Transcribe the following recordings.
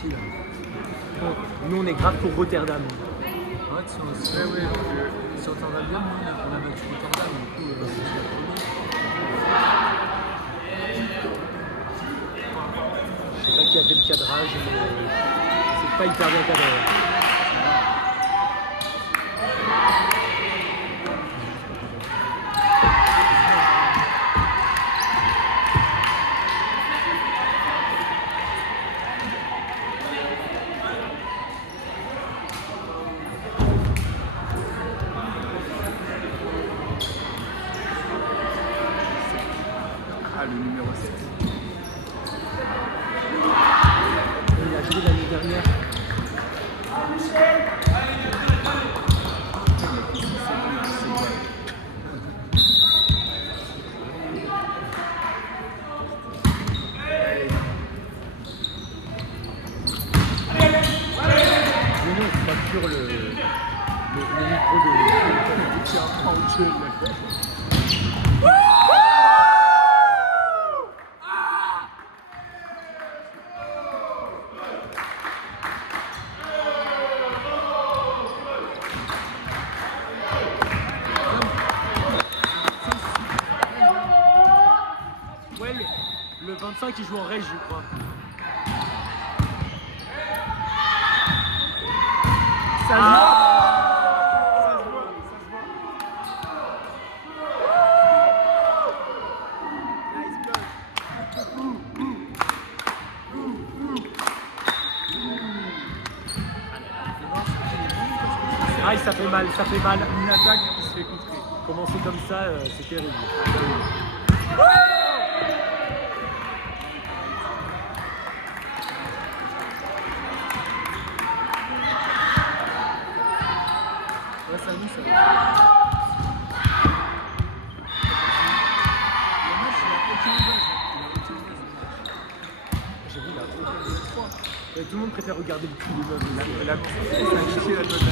qui là? Bon, nous on est grave pour Rotterdam. Ouais, si on t'en va bien, on a battu Rotterdam, du coup, c'est la première. Je sais pas qui a fait le cadrage, mais c'est pas hyper bien cadré. Ah, le numéro 7. Il a joué l'année dernière. Mais non, c'est pas sur le micro de Qui reprend au jeu, là. Ouais, le 25 il joue en rage, je crois. Ça se voit. Ça se voit. Nice block. Ah, ça fait mal, ça fait mal. Une attaque qui se fait contrer. Commencer comme ça, c'est terrible. Ouais, ça nous, ça. Le match, il a aucun buzz. J'ai vu là. Tout le monde préfère regarder le cul des meufs. Ça a niqué la totale.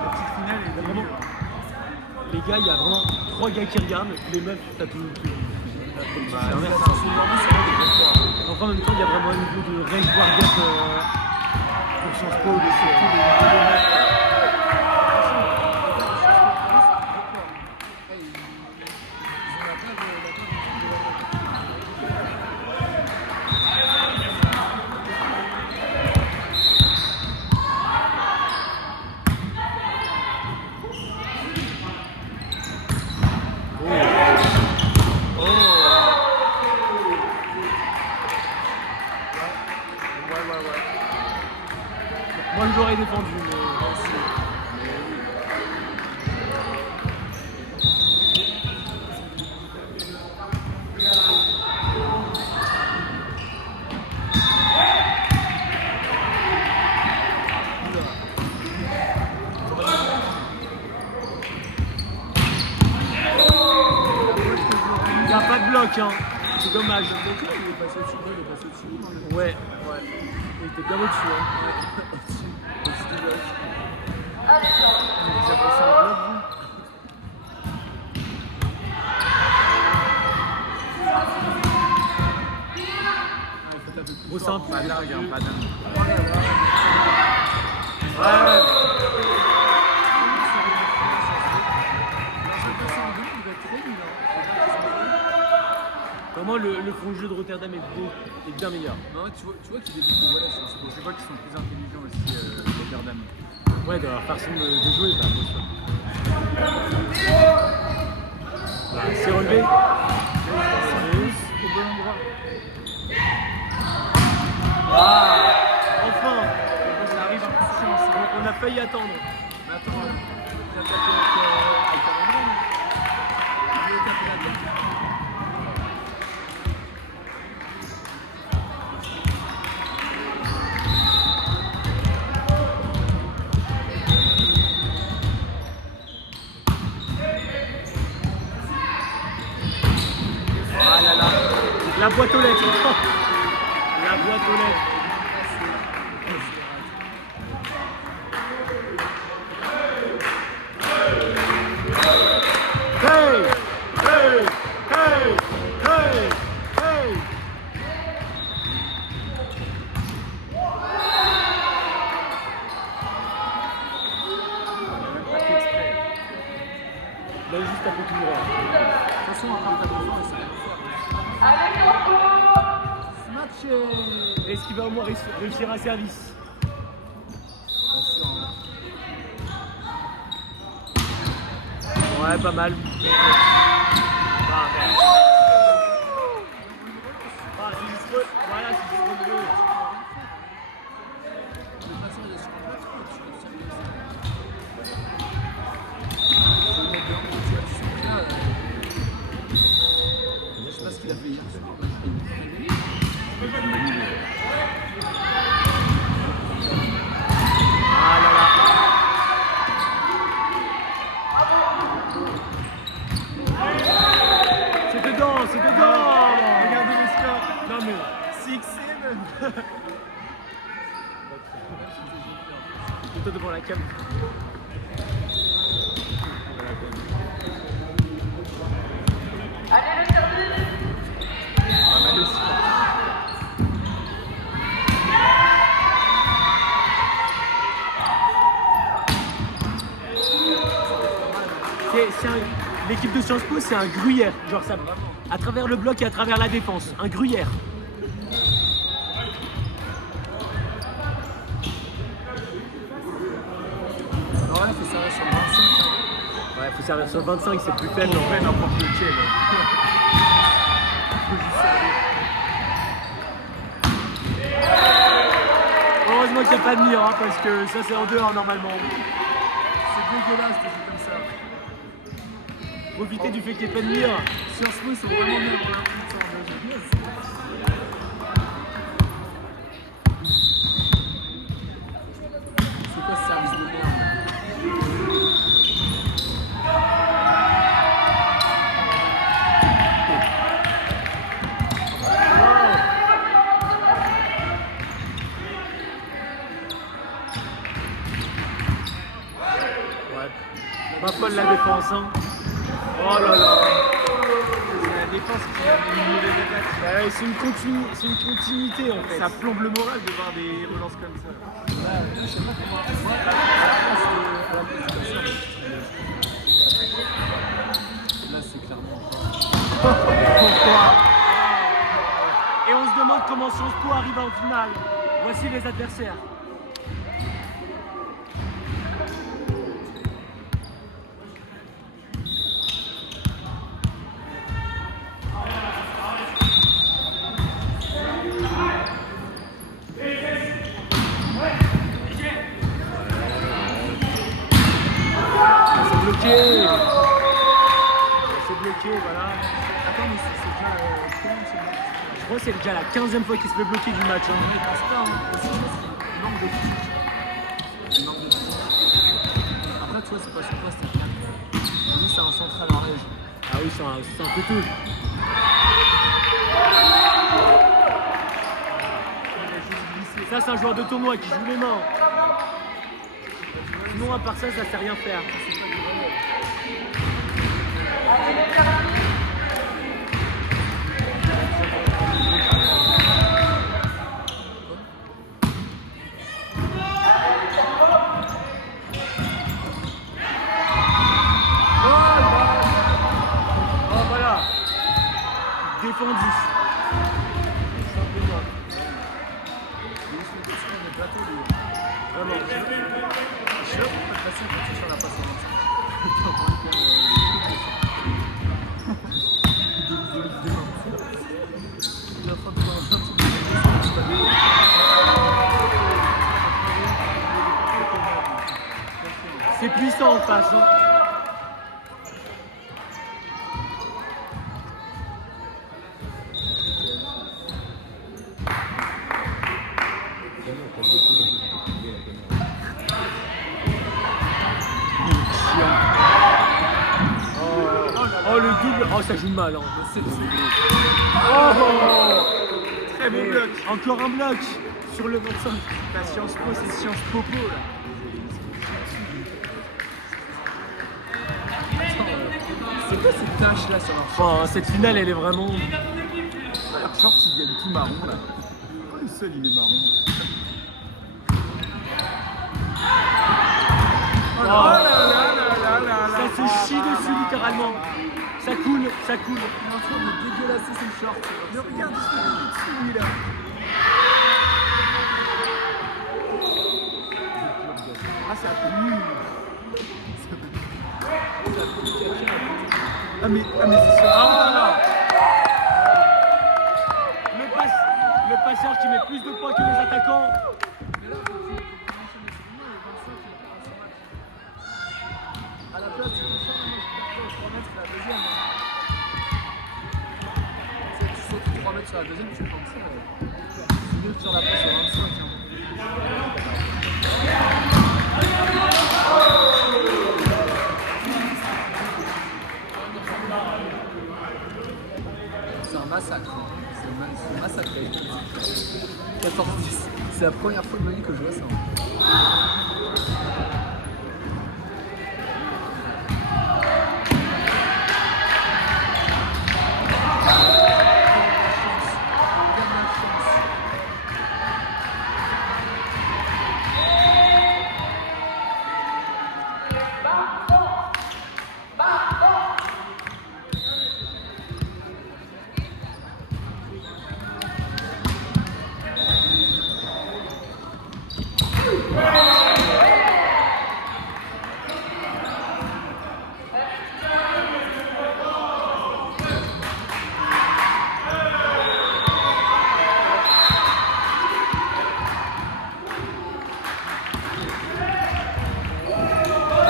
La petite finale est Vraiment. Les gars, il y a vraiment 3 gars qui regardent. Les meufs, t'as tout. Enfin, en même temps, il y a vraiment un niveau de rage wargap pour Sciences Po. Moi, je l'aurais défendu, mais il n'y a pas de bloc, hein. C'est dommage. il est passé au-dessus. Ouais. Il était bien au-dessus. Hein. Au-dessus du bloc. Vous appelez ça un bloc, vous? Gros simple. Pas dingue, hein, pas dingue. Ouais. Vraiment, le fond de jeu de Rotterdam est bien meilleur. Non, tu vois qu'ils débutent de voilà, je vois qu'ils sont plus intelligents aussi, Rotterdam. Ouais, de leur façon de jouer, bah, bien sûr. Bah, c'est relevé. Au bon endroit. Ah, enfin, Ça arrive un peu de chance. on a failli attendre. Mais attends, il a tapé avec Alcaraz. Il a tapé la tête. Ah là là, la boîte aux lettres. La boîte aux lettres. Hey, hey, hey, hey, hey. Est-ce qu'il va au moins réussir un service? Bien sûr. Hein. Ouais, pas mal. C'est juste voilà, c'est juste le jeu. Le passage est sur le je sais pas ce qu'il a fait hier. Ah là là. C'est dedans, c'est dedans. Regardez le score. Non mais 6-7. plutôt devant la cam. L'équipe de Sciences Po, c'est un gruyère. Genre ça, à travers le bloc et à travers la défense. Un gruyère. Alors là, faut servir sur 25. Ouais, faut servir sur 25, c'est plus faible. On fait n'importe lequel. Heureusement qu'il n'y a pas de mire, hein, parce que ça c'est en dehors normalement. C'est dégueulasse de jouer comme ça. Profitez du fait qu'il n'y ait pas de mire. Sciences Po, c'est vraiment bien pour leur putain de jeu. C'est quoi ce service de merde? Pas folle la défense, hein. Oh là là. C'est la défense qui a une mauvaise attaque. Ouais, c'est une continuité en fait. Ça plombe le moral de voir des relances comme ça. Là, je sais pas comment. Moi, à la place de ça, là, c'est clairement. Pourquoi? Et on se demande comment Sciences Po arrive en finale. Voici les adversaires. C'est bloqué. C'est bloqué, voilà. Attends, mais c'est déjà. Comment c'est bon? Je crois que c'est déjà la 15e fois qu'il se fait bloquer du match. On Hein. ne passe pas, hein. Aussi, je pense qu'il manque de physique. Il manque de physique. Après, tu vois, c'est pas sur toi, c'était bien. Lui, c'est un central en régie. Ah oui, c'est un peu tout. Ça, c'est un joueur de tournoi qui joue les mains. Sinon, à part ça, ça sait rien faire. C'est pas du relais. Oh, voilà. Défendu. Simplement. Il est sur le sur les plateaux, lui. Vraiment. Je sais pas pourquoi le patient quand tu sur la passe en 25. La frappe dans un shot, C'est puissant en face. Hein. Oh, le double. Oh, ça joue mal. Hein. Oh, Très bon bloc. encore un bloc sur le 25. La Sciences Po, c'est Sciences Popo là. c'est quoi cette tâche là sur leur Enfin, cette finale, elle est vraiment. Leurs shorts ils viennent tout marron là. Pourquoi le seul il est marron? Oh là là là là là. Ça se chie dessus littéralement. Ça coule, ça coule. Il est en train de dégueulasser ses shorts. Mais regarde, il se fait dessus lui là. mais c'est sûr. Le passeur qui met plus de points que les attaquants. Mais là, faut que tu enchaînes les secondes, et 25, il est pas dans ce match. À la place, c'est ça, moi, je suis 3 mètres, c'est la deuxième. Tu sautes 3 mètres sur la deuxième, tu prends ça. C'est mieux que sur la place au 25. Hein. C'est un massacre. C'est un massacre. 14-10. C'est la première fois de ma vie que je vois ça.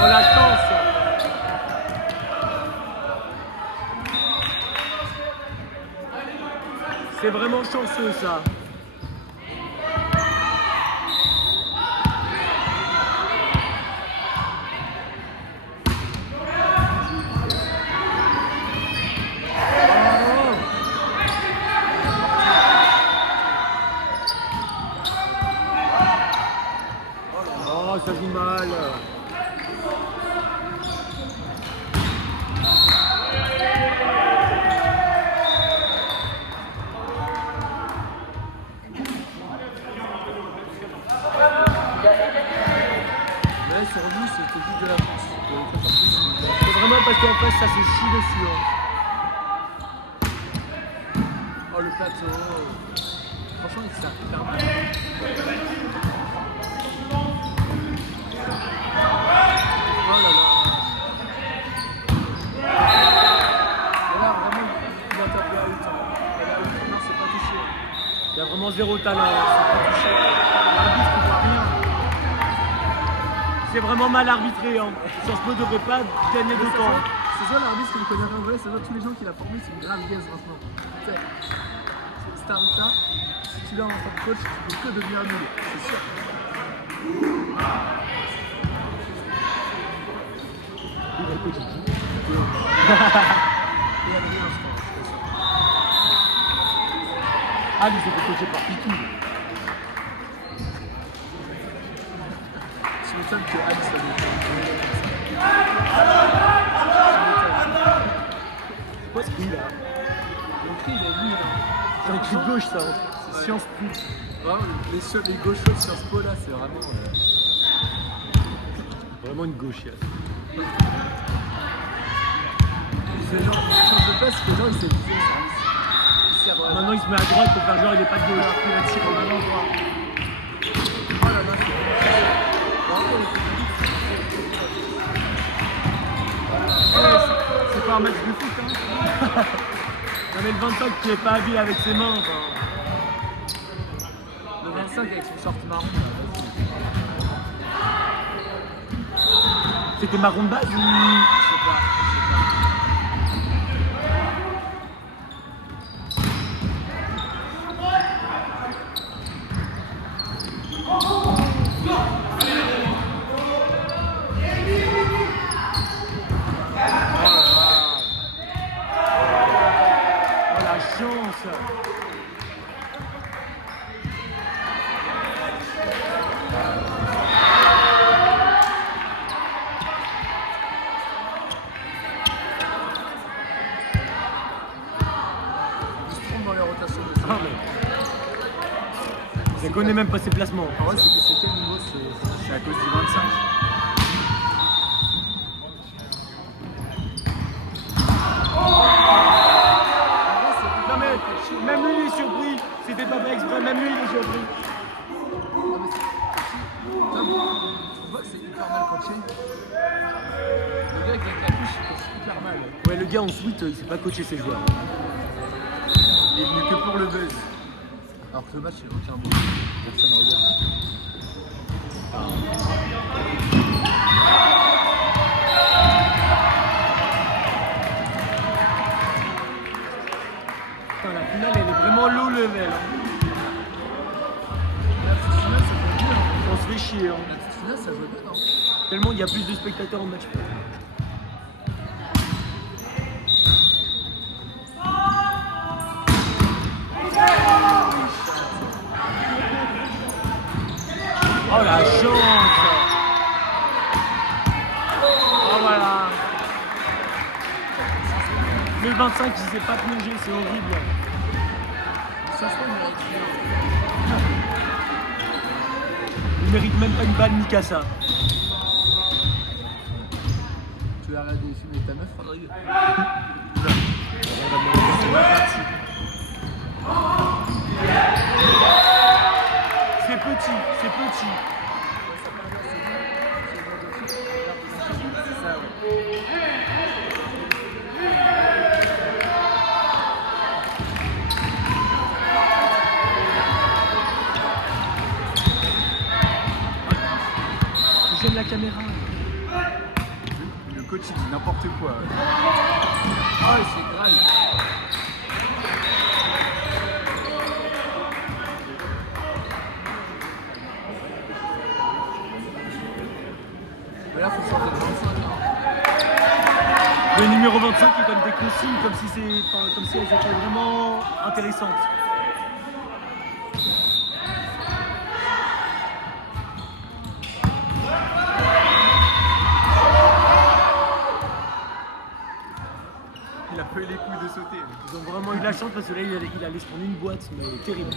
Oh la chance. C'est vraiment chanceux ça. Oh, ça joue mal. Mais là, sur nous, c'était juste de la France. C'est vraiment parce qu'en face ça se chie dessus. Hein. Oh, le plateau. Franchement, il sert hyper mal. Oh là là. Et là, vraiment, il va taper à 8. Et là, non, c'est pas touché. Il y a vraiment zéro talent. C'est pas touché. L'arbitre, il voit rien. C'est vraiment mal arbitré. Hein. Sciences Po ne devrait pas gagner de temps. C'est ça l'arbitre qui le connaît en vrai, c'est ça tous les gens qu'il a formés, c'est une grave gaze maintenant. Tu sais, cet arbitre-là, si tu l'as en tant que coach, tu peux que devenir nul, c'est sûr. Il va coacher. Et Adrien, je pense, c'est sûr. Ah, mais c'est fait coacher par Pitou. Tu m'étonnes que Alice a dit. C'est quoi ce cri là? Le cri, il est nul. C'est un cri de gauche ça. C'est Sciences Po. Vraiment, les gauchos de Sciences Po là, c'est vraiment. Vraiment une gauchière. C'est genre, il change de place, que genre, il s'est visé au service. Il sert Maintenant il se met à droite pour faire genre il n'est pas de gauche. il va tirer au même endroit. Oh là là, C'est pas un match de foot, hein. Non mais le 25 qui est pas habile avec ses mains. Enfin. le 25 avec son short marron. C'était marron de base ou... Je sais pas. Oh la chance. Ils se trompent dans les rotations de ça. Ah, mais... Je connais même pas ses placements. En vrai, c'est quel niveau? C'est à cause du 25. Non mais même lui il est surpris. C'était pas fait exprès, même lui il est surpris. Non, mais c'est vois que c'est hyper mal coaché. Le gars qui a la couche, il coach hyper mal. Ouais, le gars ensuite, il sait pas coacher ses joueurs. Il est venu que pour le buzz. Alors que le match, il n'a aucun but. Personne ne regarde. Putain, la finale, elle est vraiment low level. Hein. La petite finale, ça joue bien. On se fait chier. Hein. La petite finale, ça joue bien, non? Tellement il y a plus de spectateurs en match. Oh la chance! Oh voilà! Le 25 il s'est pas plongé, c'est horrible. Ça, je crois qu'il mérite bien. Il mérite même pas une balle ni qu'à ça. Tu vas regarder des films avec ta meuf, Rodrigue? C'est petit, c'est petit. C'est ça, ouais. J'aime la caméra. Le coach il dit n'importe quoi. Oh, c'est grave. Mais là, faut sortir de 25. Le numéro 25 qui donne des consignes comme si, comme si elles étaient vraiment intéressantes. Il a pas eu les couilles de sauter. Ils ont vraiment eu de la chance parce que là il allait se prendre une boîte, mais terrible.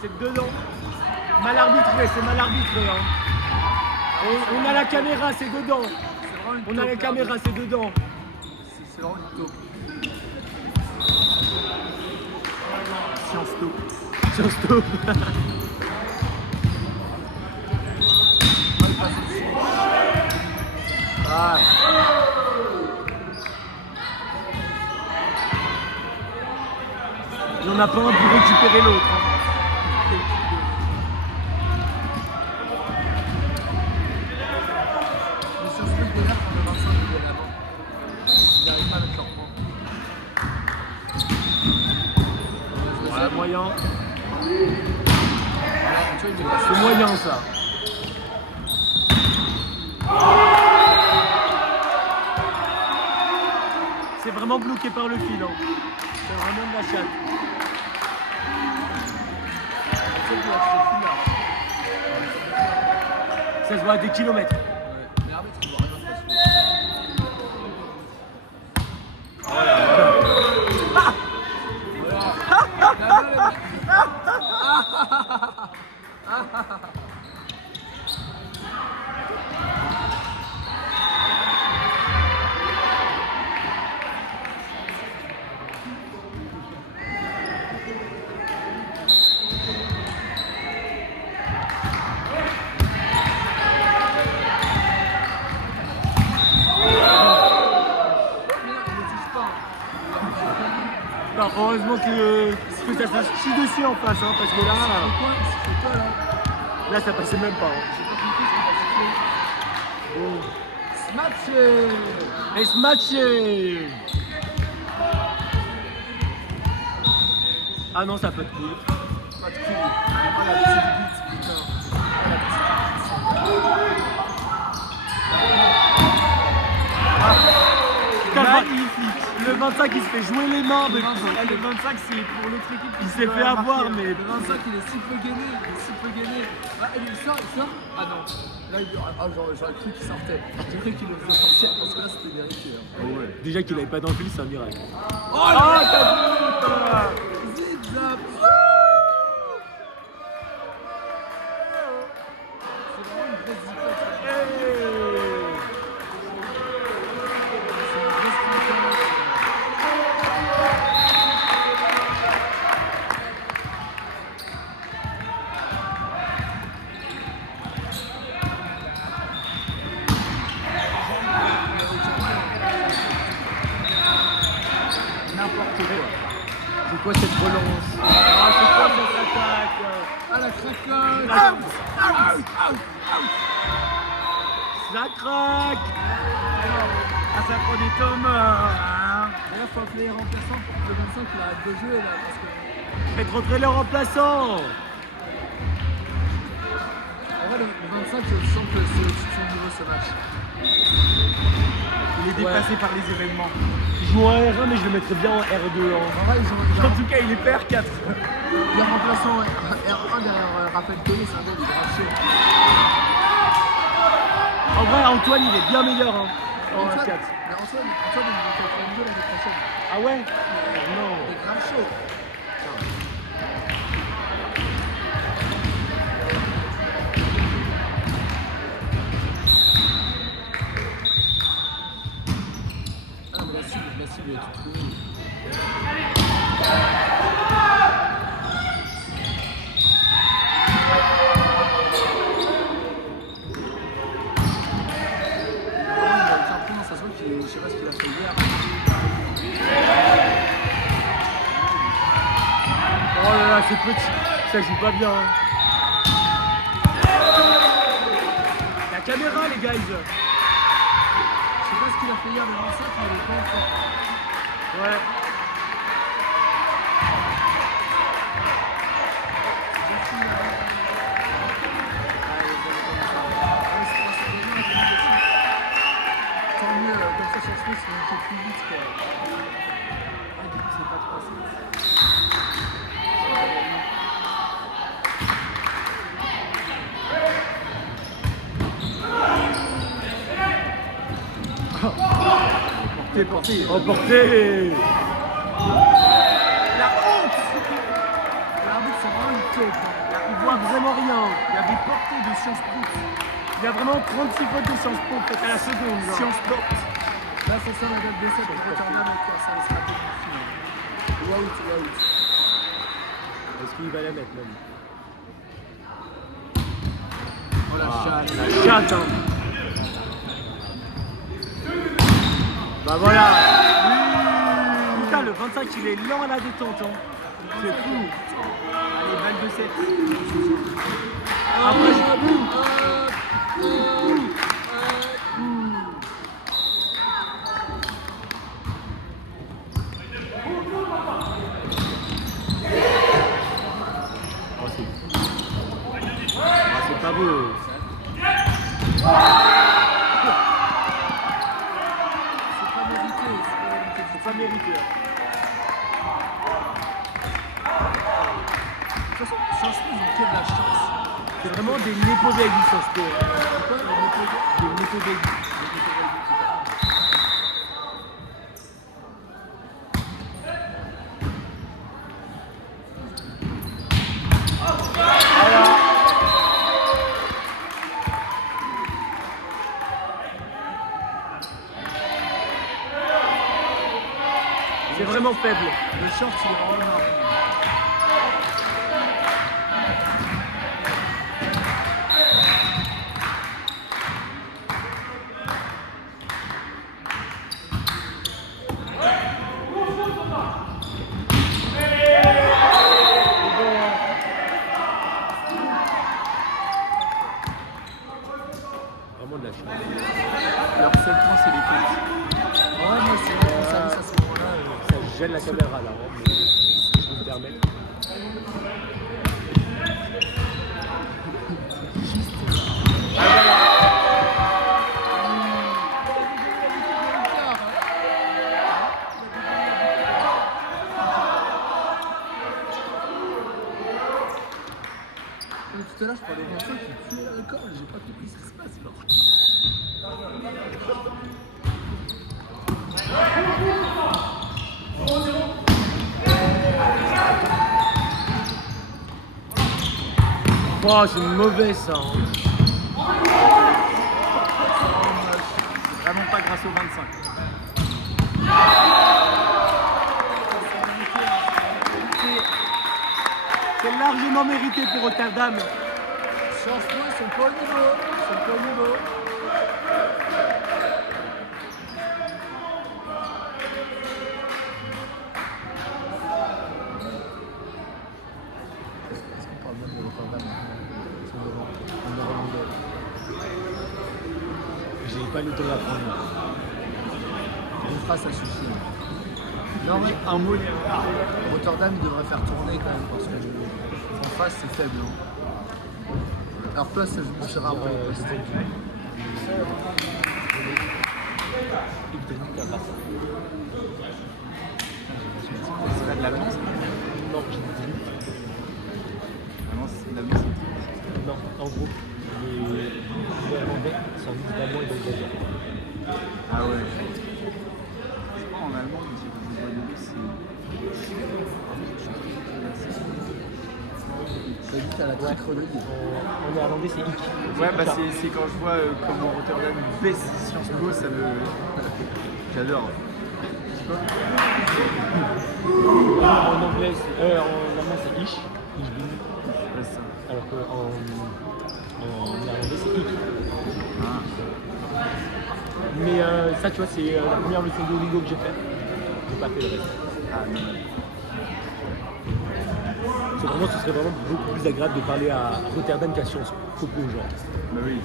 C'est dedans. Mal arbitré, c'est mal arbitré. Hein. On a la caméra, c'est dedans. C'est vraiment une On a la taupe, caméra, là. c'est dedans. C'est vraiment une taupe. Science tôt. Sur stop. Mal passé dessus. Ah. Il n'y en a pas un pour récupérer l'autre. Hein. Mais sur ce truc de là, quand le 25 il est là-bas, il n'arrive pas à mettre leur point. Voilà, moyen. Alors, tu vois, il est passé. C'est moyen ça. C'est vraiment bloqué par le fil. Hein. C'est vraiment de la chatte. Tu sais qu'il a ce fil là. Ça se voit à des kilomètres. Ouais. Mais arbitre, il voit rien se passer. Non, heureusement que ça se chie dessus en face, hein, parce que là, C'est quoi là? là ça passait même pas. Hein. J'ai pas compris ce qu'il a sifflé. Bon. Smash! Et smatché. Ah non, ça peut être cool. Pas de cul. Oh la petite bite, putain. Oh la petite bite. Magnifique. Le 25 il se fait jouer les mains. Le Mais 25, Le 25 c'est pour l'autre équipe. il s'est fait avoir, mais Le 25 il est si peu gainé, Ah, il sort. Ah non. Là, j'aurais cru qu'il sortait. J'ai cru qu'il le faisait sortir parce que là c'était vérifié. Hein. Oh ouais. déjà qu'il avait pas d'enfil, c'est un miracle. Oh Ah, t'as vu? Zip zap. C'est vraiment une grosse zipette. C'est une grosse craquage. N'importe quoi. C'est quoi cette relance? Ah, c'est quoi cette attaque? Ah, la craquage. Ça craque! Ah, ça prend des tomes. Hein. Et là, faut appeler les remplaçants pour que le 25 il arrête de jouer là. Parce que Faites rentrer le remplaçant! en vrai, le 25, je sens que c'est au-dessus de son niveau ce match. Il est dépassé par les événements. Je joue en R1, mais je le mettrais bien en R2. Hein. En vrai, ils ont En tout cas, il est PR4. les remplaçants R1 derrière Raphaël Tony, c'est un gars qui est grave chaud. En vrai, Antoine, il est bien meilleur hein, en Antoine, R4. mais Antoine, il va être en N2 l'année prochaine. Ah ouais? Il Non. est grave chaud. Ah, mais la cible, il a tout trouvé. Ça se voit qu'il est, je sais pas ce qu'il a fait hier. Oh là là, c'est petit. Ça joue pas bien. Hein. La caméra, les guys. Je sais pas ce qu'il a fait hier, le 25, mais il est pas encore. Ouais. Tant mieux, comme ça, sur Smith, c'est une plus vite, quoi. Ah, du coup, c'est pas trop assez. Porté. Emporté. La honte. L'arbitre, c'est vraiment une taupe. Il voit vraiment rien. Il y avait porté de Sciences Po. Il y a vraiment 36 fautes de Sciences Po peut-être à la seconde. Genre. Sciences Porte. Là, ça sent la date d'essai pour Rotterdam avec ça laissera pas de film. Wout. Est-ce qu'il va la mettre même? Oh la chatte. La chatte hein. Bah voilà. Putain, le 25 il est lent à la détente hein. C'est fou. Allez, balle de 7. Après, Oh, c'est pas beau. C'est pas mérité. C'est pas mérité. De toute façon, Sciences Po, ils ont que de la chance. C'est vraiment des népodègues, Sciences Po. C'est quoi les méthodes? Des népodègues. C'est vraiment faible. Le short, il est vraiment énorme. Vraiment de la chance. Leur seul point, c'est les côtes. En vrai, moi, c'est mon service à ce moment-là. Ça gêne la caméra là, hein, mais si je peux me permettre. Tout à l'heure, je parlais au 25 qui tuait l'alcool. J'ai pas compris ce qui se passe. Alors. Oh, c'est mauvais ça. Hein. vraiment pas grâce aux 25. C'est largement mérité pour Rotterdam. Sciences Po, ils sont pas au niveau. Ils sont pas au niveau. Est-ce qu'on parle bien de Rotterdam? Ils sont devant. On est remonté. J'ai pas le temps d'apprendre. Une phrase, ça suffit. Non, mais Un mot, Rotterdam, il devrait faire tourner quand même parce que en face, c'est faible. Hein. Alors, place, ça joue plus rare. c'est pas de l'allemand, ça? Non, j'ai dit Ah non, c'est de l'allemand, ça. non, en gros, les Néerlandais sont évidemment et bulgares. Ah ouais. C'est pas en allemand que j'ai vu c'est. Ça dit, t'as la titre de livre. En néerlandais, c'est hic. Ouais, bah c'est quand je vois comment Rotterdam baisse Sciences Po, ça me. J'adore. En anglais, en allemand, c'est ich. Ich bin. Ouais, ça. Alors qu'en néerlandais, c'est hic. Ah. Mais ça, tu vois, c'est la première leçon de Duolingo que j'ai faite. J'ai pas fait le reste. Ah non, non. Ce serait vraiment beaucoup plus agréable de parler à Rotterdam qu'à Sciences Po aux gens. Bah oui.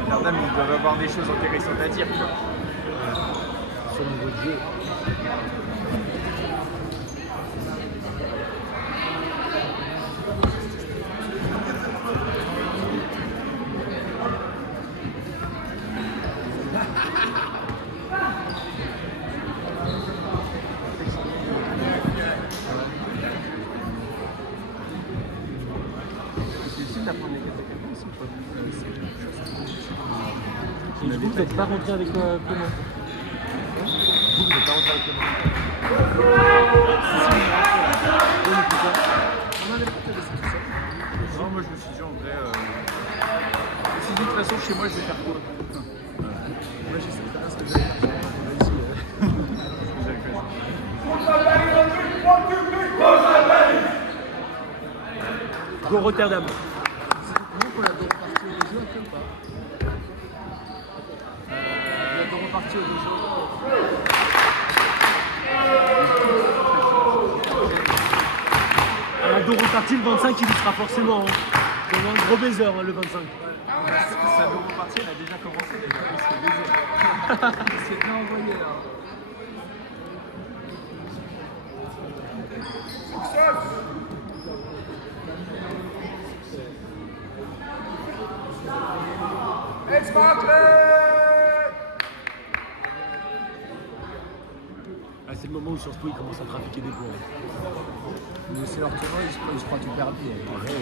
Rotterdam, ils doivent avoir des choses intéressantes à dire, quoi. Sur le niveau de jeu. C'est difficile d'apprendre les catégories, c'est pas Et du coup, vous n'êtes pas rentré avec Clément. Vous n'êtes pas rentré avec Clément. On avait pas fait ça tout seul. Non, moi je me suis dit en vrai. Je me suis dit de toute façon, chez moi je vais faire quoi? Moi, je sais pas ce que j'ai fait. Go Rotterdam. Nous, on a deux reparties au jeu après ou pas? On a deux reparties au jeu. La dos reparti le 25, il y sera forcément. Hein. C'est un gros baiser hein, le 25. Ça doit repartir, elle a déjà commencé d'ailleurs. C'est bien envoyé là. Ah, c'est le moment où Sciences Po ils commencent à trafiquer des points. Mais c'est leur tournoi, ils se croient tout perdu. Ouais,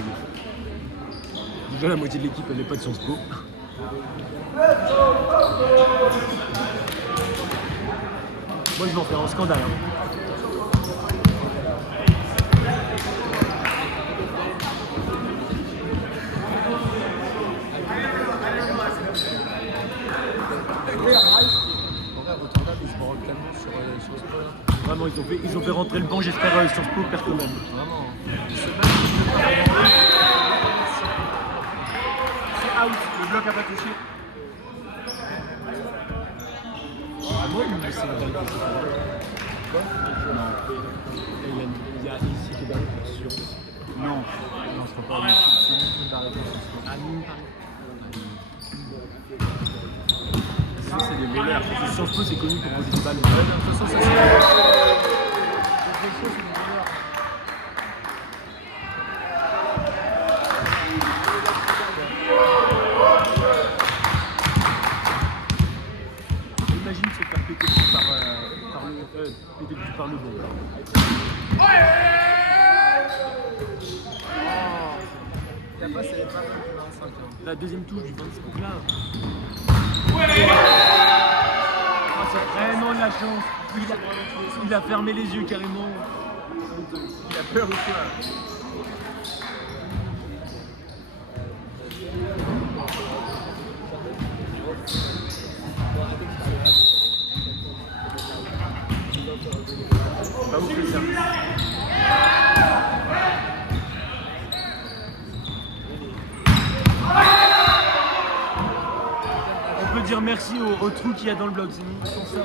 déjà la moitié de l'équipe elle n'est pas de Sciences Po. Moi je vais en faire un scandale. Hein. En vrai, Rotterdam, ils se branlent tellement sur ce point là. Vraiment, ils ont fait rentrer le banc, j'espère Sciences Po perd quand même. Vraiment. C'est out, le bloc a pas touché. Ah, moi ou c'est la dernière question? Quoi? Il y a ici qui est barré pour Sciences. Non. Non, je crois pas. C'est nous qui nous arrêtons sur ce point. Ah non, Ça, c'est des voleurs. Sciences Po c'est connu pour poser des ballons. Ouais, de toute façon, ça c'est. Quelque chose, c'est des voleurs. Imagine se faire péter le cul péter le cul par le bon. La passe, elle est pas mal du 25. Hein. La deuxième touche du 25 là. Ah, c'est vraiment de la chance. Il a fermé les yeux carrément. Il a peur ou quoi? dire merci au trou qu'il y a dans le blog. Sans ça,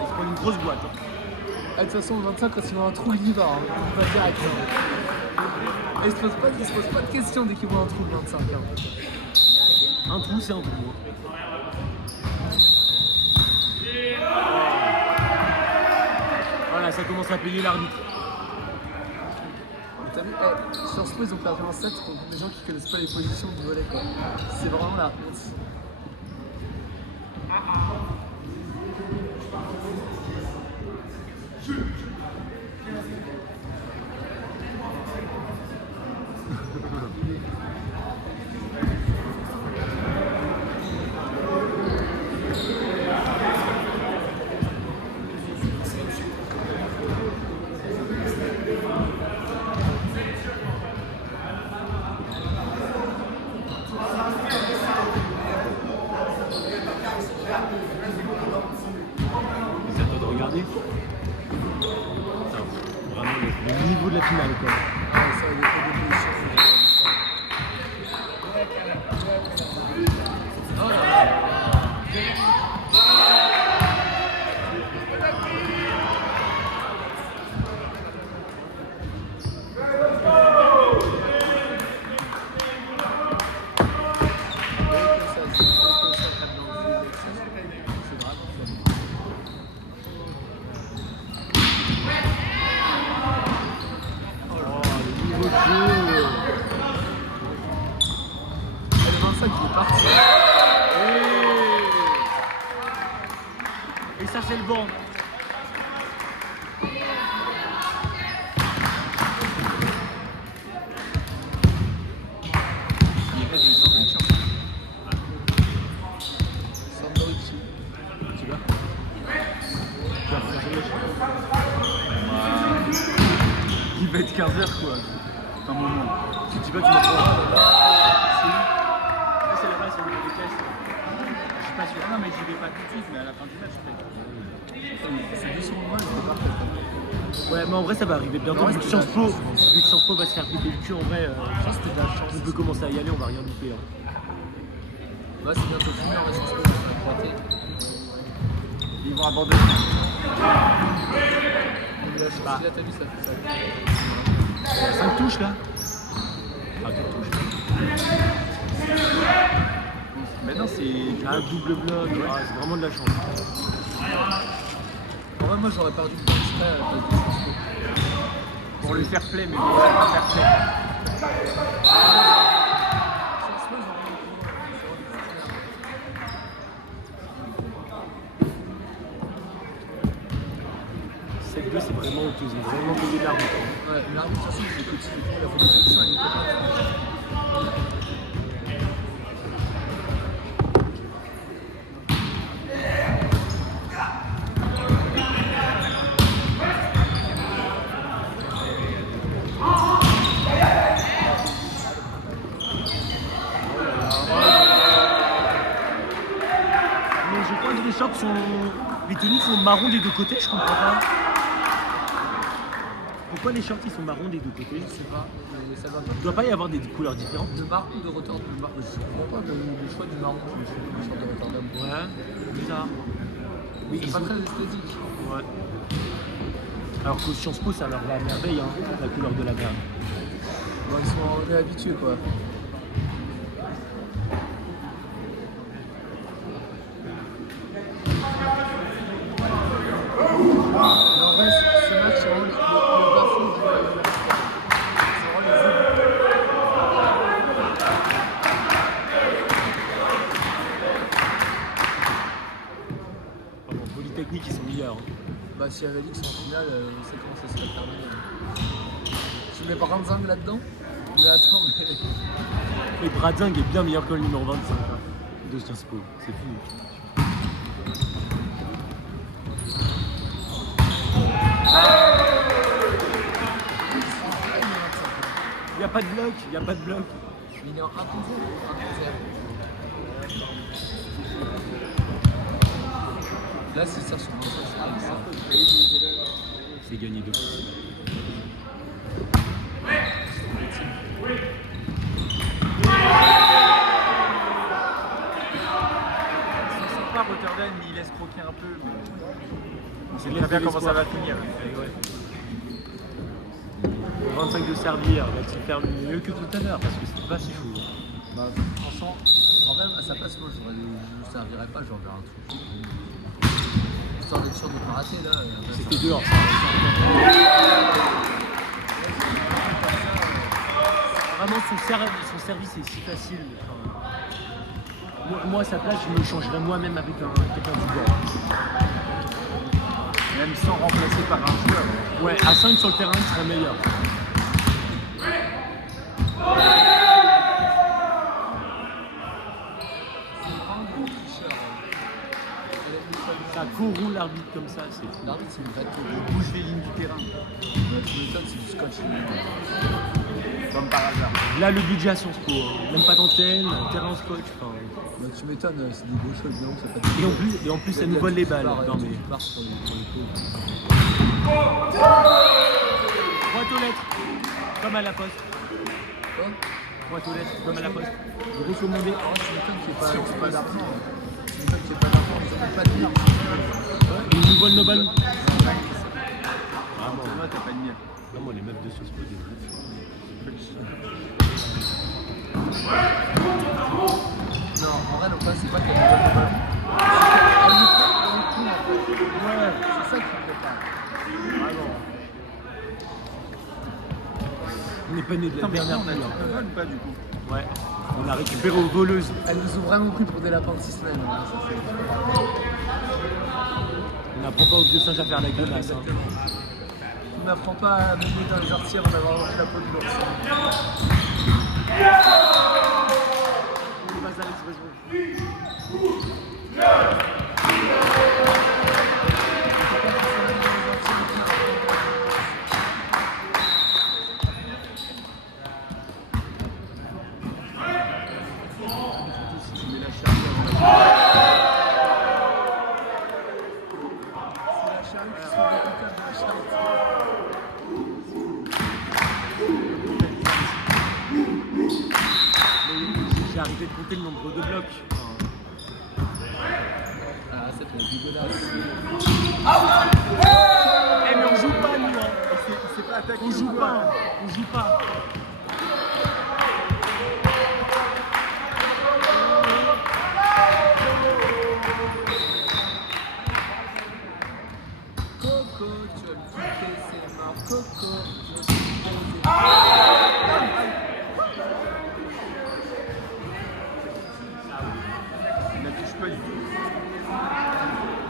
ils se prennent une grosse boîte. Hein. Ah, de toute façon, 25, quand il voit un trou, il y va. Hein. On va direct. Hein. Et il se pose pas de questions dès qu'il voit un trou de 25. Hein. Un trou, c'est un trou. Voilà, ça commence à payer l'arbitre. T'as vu, Sciences Po, ils ont perdu un set contre des gens qui connaissent pas les positions du volet. Quoi. C'est vraiment la honte. C'est à toi de regarder. Vraiment le niveau de la finale quoi. Ouais, ça, il y a pas de positions. Et ça c'est le bon. Il va être 15h quoi. Un moment. Tu dis pas tu m'as pas. C'est là-bas, c'est au niveau des caisses. Je suis pas sûr. Non mais j'y vais pas tout de suite, mais à la fin du match peut-être. C'est 2 secondes, c'est parfait. Ouais, mais en vrai ça va arriver bientôt. Non, Vu que Sciences Po, va se faire péter le cul, en vrai, C'était de la chance. on peut commencer à y aller, on va rien louper. Hein. Là, c'est bientôt fini, on va Sciences Po, on va croiter. Ils vont abandonner. Là, t'as vu, ça fait ça. Il y a 5 touches là. Ah, 4 touches. Mais non, c'est Un double bloc, ouais, c'est vraiment de la chance. En vrai, moi, j'aurais perdu le temps exprès à la place de Sciences Po. pour le fair play, mais bon, c'est pas fair play. Sciences Po, ils ont rien pour 7-2, c'est vraiment ok, ils ont vraiment payé de l'argent. Ouais, l'arbitre, de toute façon, il fait coach, il a fait des solutions, il était pas. Mais je crois que les shorts sont. Les tenues sont marron des deux côtés, je comprends pas. Pourquoi les shorts ils sont marron des deux côtés? Je sais pas, mais ça va pas. Il doit pas y avoir des couleurs différentes. De marron ou de Rotterdam? Je comprends pas le choix du marron sur le short de Rotterdam. Ouais, bizarre. Oui, C'est ils pas ont- très esthétique. Ouais. Alors qu'au Sciences Po, ça leur va à merveille, hein, la couleur de la gamme. Bon, on est habitués quoi. Mais en vrai, ce match, c'est vraiment le bas-fond de la c'est vraiment les égouts. Pardon, Polytechnique, ils sont meilleurs. Hein. Bah, si Avelix en finale, ça commence à se faire terminer. Tu mets Brandzang là-dedans? Mais attends, mais. Et Bradzing est bien meilleur que le numéro 25 hein, de Sciences Po. C'est fou. Il n'y a pas de bloc, il n'y a pas de bloc. Il est en 1 contre 0. 1 contre 0. Là, s'il sort sur 25, c'est avec ça. C'est gagné de fou. C'est très bien comment ça va finir. Ouais. 25 de servir, va-t-il faire mieux que tout à l'heure parce que c'était pas si fou. Bah, franchement, en vrai, à sa place, moi, je ne servirais pas, j'en verrais un truc. Histoire d'être sûr de ne pas rater, là. C'était dehors. Vraiment, son service est si facile. Enfin, moi, à sa place, je me changerais moi-même avec quelqu'un du bord. Même sans remplacer par un joueur. Ouais, à 5 sur le terrain, il serait meilleur. Ça court l'arbitre comme ça, c'est fou. L'arbitre, c'est une vraie tour. Il bouge les lignes du terrain. Tu m'étonnes, c'est du scotch. Comme par hasard. Là, le budget à Sciences Po, hein. Même pas d'antenne, terrain scotch. Enfin, Bah, tu m'étonnes, c'est des beaux choses, non, ça fait et en plus, ça nous vole les balles. Non, mais... Pour les pauvres. Boîte aux lettres, comme à la poste. Quoi? Boîte aux lettres, comme à la poste. Recommandé. Ah, tu m'étonnes qu'il n'y ait pas d'argent. Tu m'étonnes qu'il n'y ait pas d'argent, ils n'ont pas de mire. Ils nous volent nos ballons. Pour moi, t'as pas de mire. Non, moi, les meufs de Sciences Po, des vrais. Non, en vrai, le problème, c'est pas qu'elle nous donne le ballon. Elle nous prend dans le coup, en fait. Ouais, c'est ça qui me fait pas. Vraiment. On n'est pas nés de la Putain, mais dernière on a fois. tout le vol ou pas du coup? Ouais. On a récupéré aux voleuses. Elles nous ont vraiment pris pour des lapins de 6 semaines. Hein, ça, On n'apprend pas aux vieux singes à faire la gueulasse. Hein. on n'apprend pas à mener dans les orties avant d'avoir la peau de l'ours. On passe à l'expression. Si tu mets la charrue avant la C'est la charrue qui se met dans la table de la charrue. J'ai arrêté de compter le nombre de blocs. Ah, c'est trop dégueulasse. Eh mais on joue pas nous hein. Il s'est pas attaqué. On joue pas. On joue pas. Coco, tu vas me quitter, c'est mort. Coco, je vais te quitter, c'est mort. Il la touche pas du tout.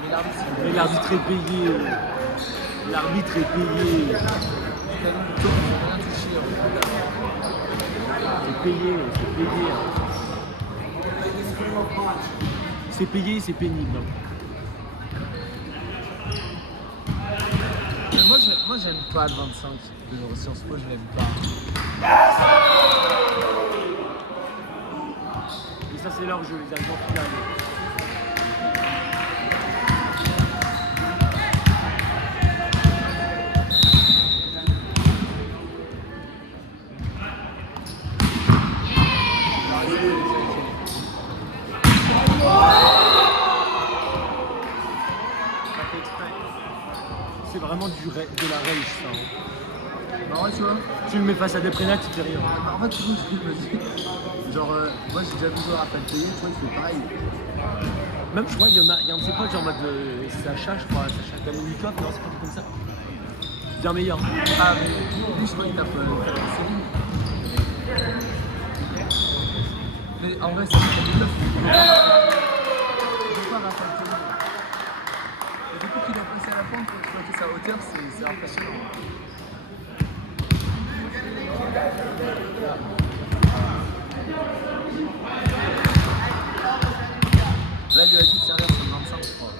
Mais l'arbitre, c'est Mais l'arbitre est payé. L'arbitre est payé. canon de tour, ils ont rien touché. C'est payé, c'est payé. C'est payé, c'est pénible. Moi, j'aime pas le 25 de Sciences Po, je l'aime pas. Et ça c'est leur jeu, ils arrivent en finale. C'est vraiment de la rage ça. Hein. Bah, ouais, tu vois. Tu le mets face à des prénats, tu fais rien. En fait, tu vois, je me dis. Genre, moi, j'ai déjà vu jouer Raphaël Payet, tu vois, il fait pareil. Même je crois, il y a un de ses potes, genre en mode Sacha, je crois, Sacha Kamenikov, non, c'est pas comme ça. Bien meilleur. Ah, mais lui, je crois qu'il tape Céline. Mais en vrai, c'est un peu bluff. Il veut pas Raphaël Payet. Et depuis qu'il a passé à la pente pour exploiter sa hauteur, c'est impressionnant. Là, il lui a dit de servir sur le 25, je crois.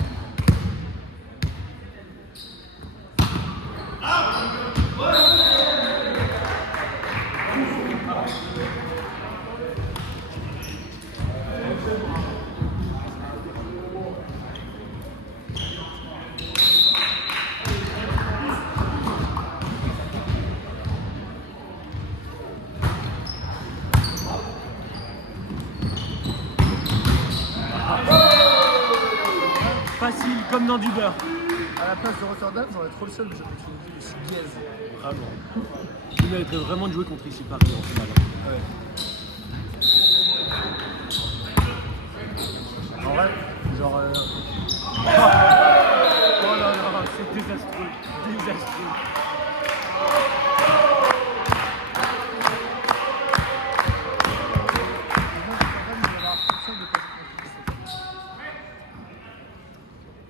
Facile, comme dans du beurre. À la place de Rotterdam, j'aurais trop le seul, mais je trouve aussi Guez. Ah bon. Il mériterait vraiment de jouer contre ici Paris en finale. Ouais. En vrai, genre. Oh là là, c'est désastreux. Désastreux.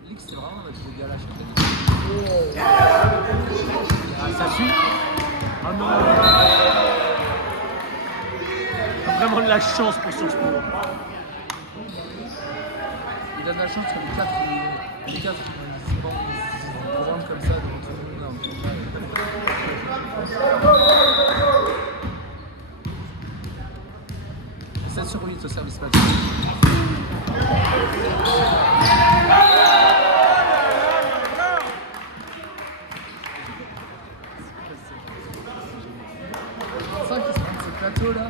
L'X, c'est vraiment mettre des gars là chaque année. Ah, ça suit. Ah non. T'as vraiment de la chance pour Sciences Po. Il donne la chance que les 4 ils programment comme ça devant tout le monde. Et 7 sur 8 au service match. C'est ça qui se prend de ce plateau là.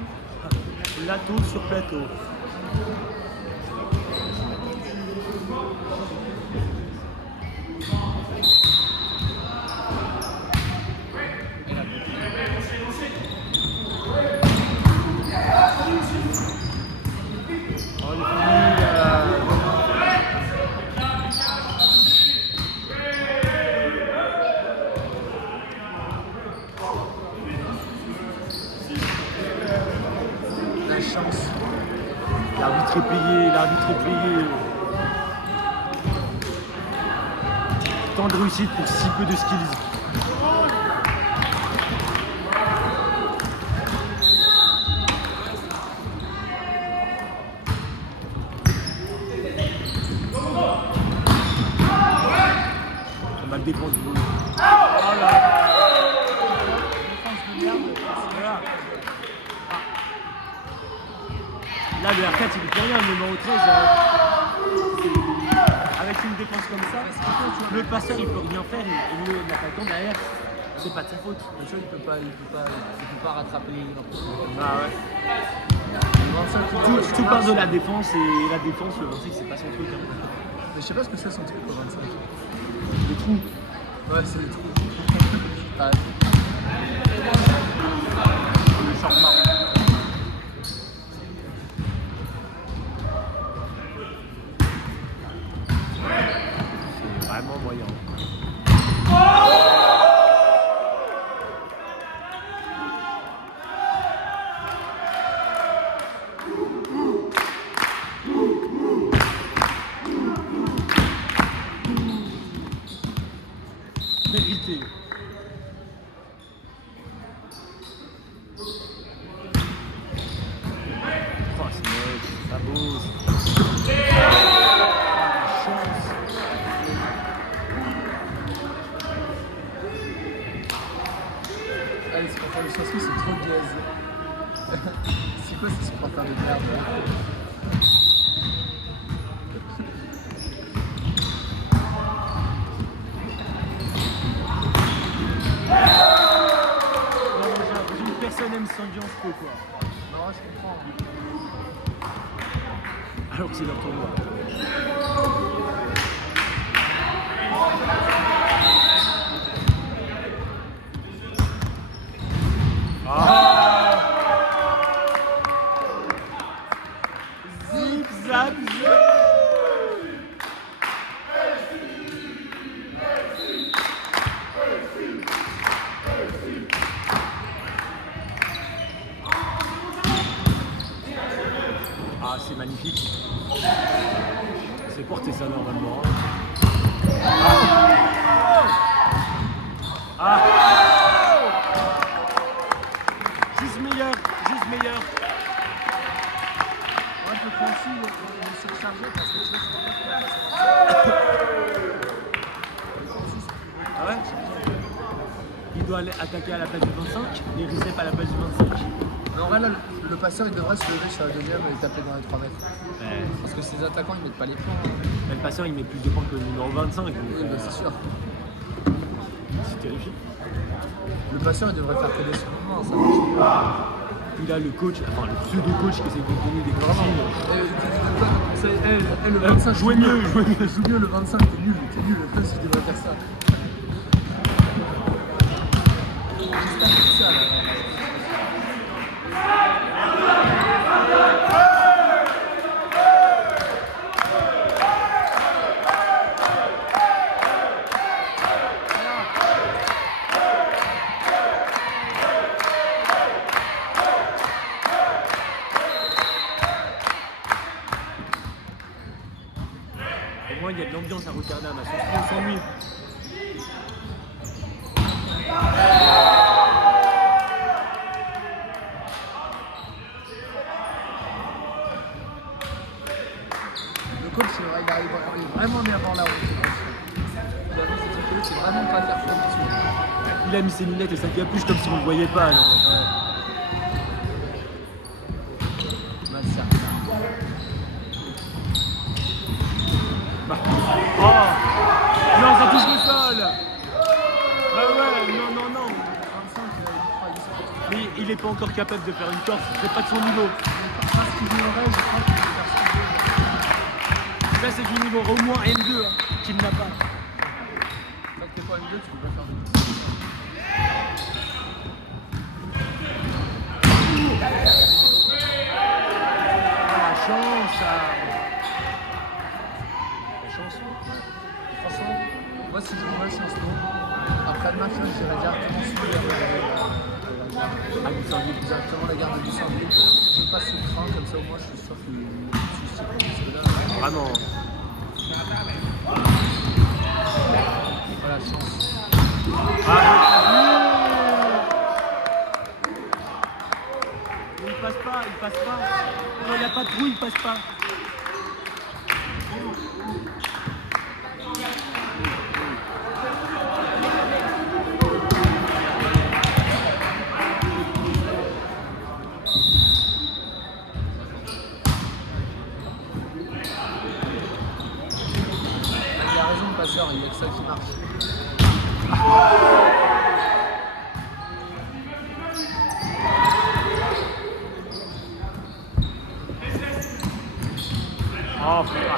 Plateau sur plateau. Oh, les La chance. l'arbitre est payé, l'arbitre est payé. Tant de réussite pour si peu de skills. On va le défendre. Là, le R4, il est plus rien, le numéro 13, avec une défense comme ça, le passeur, il peut rien faire, et l'attaquant derrière, c'est pas de sa faute. Le choix, il peut pas rattraper les lignes. Ah ouais. Le 25, Tout part de la défense, et la défense, le 25, c'est pas son truc. Hein. Mais je sais pas ce que c'est son truc au 25. Les trous. Ouais, c'est les trous. Ouais. Le short marron. C'est vraiment moyen. Mérité. Oh, c'est moche, ça bosse. Chance. Allez, c'est pour faire le chanson, c'est trop gaze. C'est quoi ce supporter de merde là? J'ai l'impression que personne aime Sandiance quoi. Non, je comprends. Alors que c'est leur tournoi. Zip zap zou. Ah, c'est magnifique. C'est porté ça normalement. Ah. Juste meilleur, juste meilleur. Ouais, je peux aussi le surcharger parce que tu vois, Ah ouais. Il doit aller attaquer à la place du 25 et recep à la place du 25. mais en vrai, là, le passeur il devrait se lever sur la deuxième et taper dans les 3 mètres. Ouais. Parce que ces attaquants ils mettent pas les points. Hein. Mais le passeur il met plus de points que le numéro 25. Donc, Oui, bah, c'est sûr. c'est terrifiant. Le passeur il devrait faire que des sur le moment, ça marche pas. puis là, le coach, enfin le pseudo-coach qui essaie de donner des consignes. Le 25, jouez mieux, jouez mieux. joue mieux, le 25, t'es nul, si tu devrais faire ça. J'espère que c'est ça, là. Au moins, il y a de l'ambiance à Rotterdam, à son on s'ennuie. Le coach, il arrive vraiment bien avant la route. C'est vraiment pas faire formation. Il a mis ses lunettes et sa capuche comme si on ne le voyait pas. Alors, Mal ça. Oh non, ça touche le sol. Ah ouais, non. 25, il croit, il sort. Mais il est pas encore capable de faire une corse, c'est pas de son niveau. Parce qu'il jouerait, je crois qu'il peut faire ce qu'il veut. Là, c'est du niveau au moins N2 hein, qu'il n'a pas. Tant que t'es pas M2, tu peux pas faire de La chance, La chance. Franchement, moi si je jouais Sciences Po, après le match, j'irais directement subir à Goussainville, directement la gare de Goussainville. Je passe le train, comme ça au moins je suis sûr qu'il suscite là. Vraiment. Voilà, chance. Il passe pas. Quand il n'y a pas de trou, il passe pas. Il a raison le passeur, il y a que ça qui marche.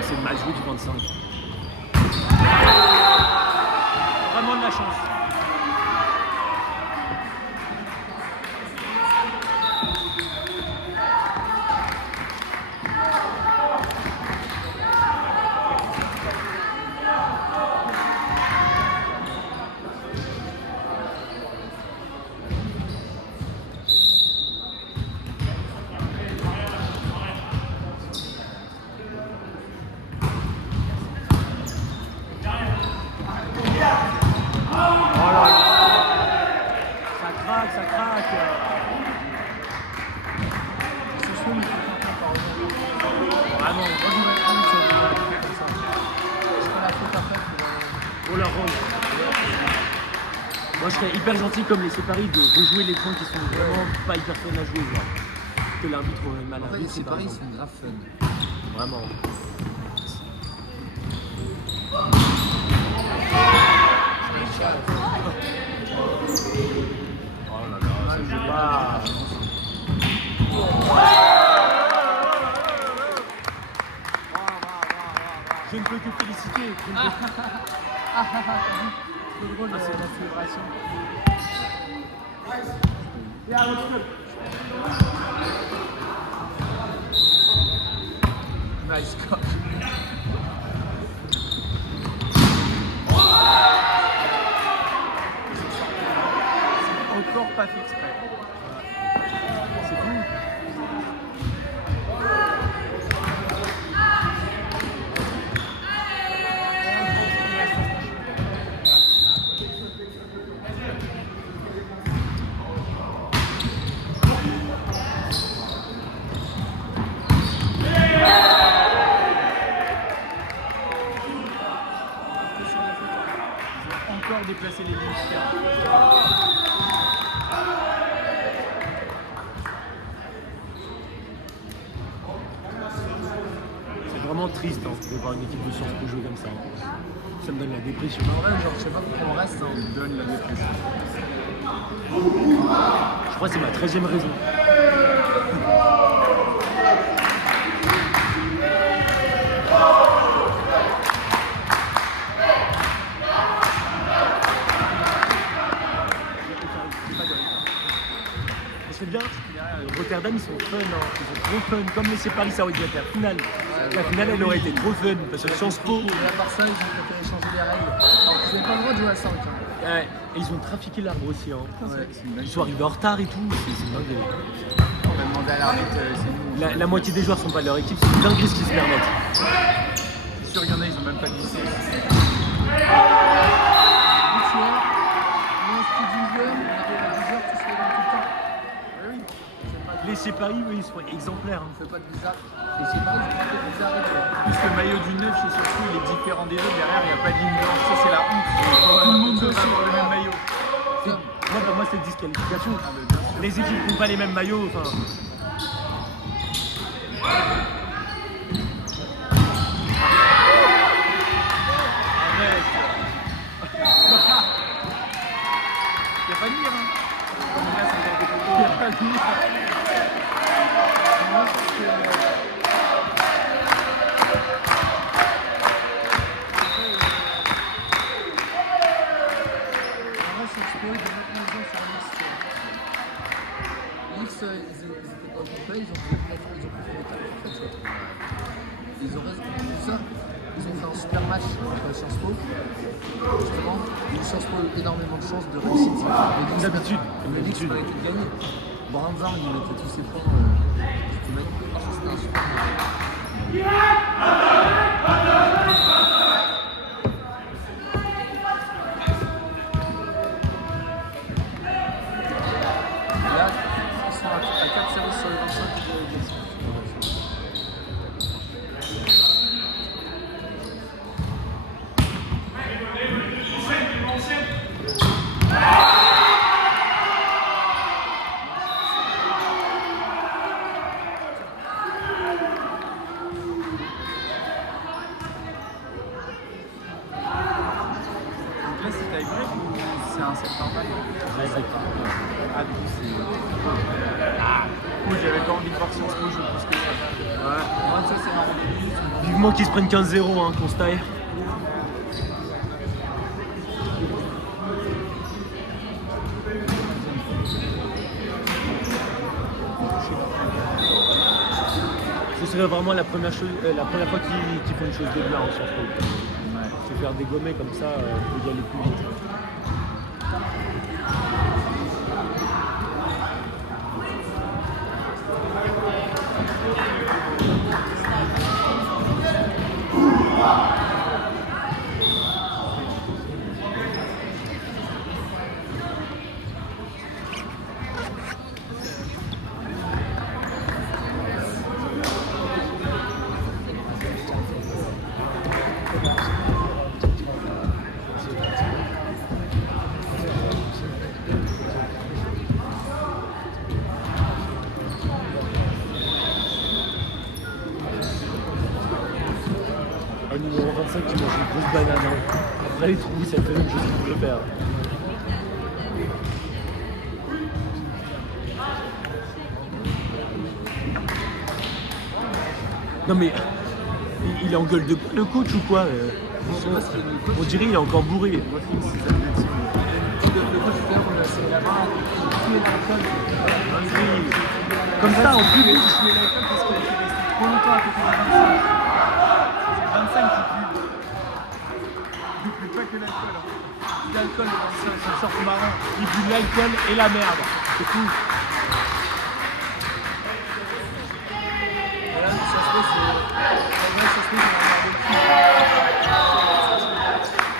C'est mal joué du 25. Vraiment de la chance. Ça craque. Ce son, il faut faire par Vraiment. moi, je voudrais prendre ça, je voudrais faire comme ça. Je ferais la faute après pour... Pour leur rendre. Moi je serais hyper gentil comme les séparis de rejouer les points qui sont vraiment pas hyper fun à jouer. Genre. Que l'arbitre aurait mal En fait, arbitré. les par paris exemple. sont grave fun. Vraiment. Oh là là, je sais pas. Je ne peux que féliciter. C'est drôle, la célébration. Nice coach. Encore pas fait exprès. C'est fou. Encore déplacer les lignes. C'est vraiment triste hein, de voir une équipe de Sciences Po jouer comme ça. Ça me donne la dépression. En vrai, genre, je sais pas pourquoi on reste, hein, on me donne la dépression. Je crois que c'est ma 13e raison. Espagne, ils sont fun, hein. Ils sont trop fun. Comme laisser Paris, ça aurait dû être la finale. La finale, elle aurait été trop fun. Parce que Sciences Po. Et à part ça, ils ont préféré changer les règles. Alors qu'ils n'avaient pas le droit de jouer à 5. Hein. Ouais, et ils ont trafiqué l'arbre aussi. Hein. Ouais, c'est une dingue. Ils sont arrivés en retard et tout. C'est dingue. On va demander à l'arbitre, c'est nous. La moitié des joueurs sont pas de leur équipe. C'est une dinguerie ce qu'ils se permettent. C'est sûr, il y en a, ils ont même pas glissé. Laisser Paris, oui, ils sont exemplaires. On fait pas de bizarre. Et c'est pas du tout bizarre. Plus le maillot du 9 chez Surtout, il est différent des autres. Derrière, il n'y a pas de ligne blanche. Ça, c'est la honte. Tout le monde doit avoir le même maillot. Pour moi, c'est une disqualification. Les équipes n'ont pas les mêmes maillots. Enfin. Arrête. Il n'y a pas de mire, hein. Là, c'est dans des photos. Il n'y a pas de mire. Moi, parce que... Ils étaient pas occupés, ils ont préféré ils ont raison pour ça. Ils ont fait un super match contre Sciences Po. Justement, Sciences Po a eu énormément de chances de réussite. D'habitude. Le Knicks aurait été gagné. Brandon, il mettait tous ses points. C'était un super match. Là, ils sont à 4-0 sur les 25 de Gatineau. Donc là, c'est tie break ou c'est un set normal? Ah, du coup, c'est... Moi, j'avais pas envie de voir Sciences Po jouer plus que ça. Ouais, moi, ça, c'est marrant. Vivement qu'ils se prennent 15-0, hein, constat. Ce serait vraiment la première fois qu'ils font une chose de bien en Sciences Po. Se faire dégommer comme ça, on peut y aller plus vite. Un numéro 25 qui mange une grosse banane. Hein. Après les trous, ça fait une chose qu'il peut faire. Non mais, il est en gueule de bois, le coach ou quoi On dirait qu'il est encore bourré. Le coach, c'est la main, il est l'alcool. Comme ça, en plus. Il a tué l'alcool parce qu'il était resté trop longtemps à côté de 25. C'est 25 qui pue. Il pue pas que l'alcool. Hein. L'alcool, c'est une sorte marrant. Il pue l'alcool et la merde. C'est tout. Voilà, ça se fait, c'est.